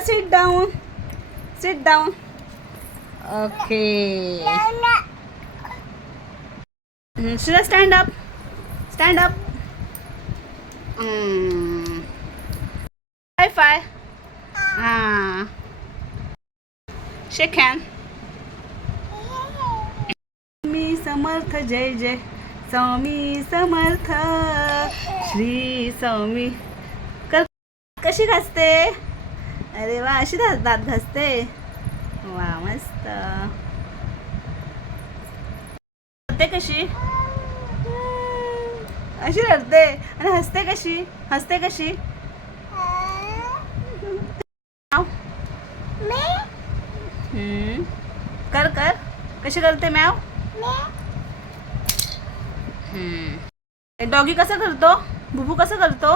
sit down. Sit down. Okay. Shira, stand up. Stand up. High five. Shake hand. Swami Samarth जय जय स्वामी समर्थ श्री स्वामी. कर कशी घासते? अरे वा, अशी दात घासते. वा मस्त. रडते कशी? अशी रडते. आणि हसते कशी? हसते कशी? कर कर. कशी करते मॅव? डॉगी कसं करतो? बुबू कसं करतो?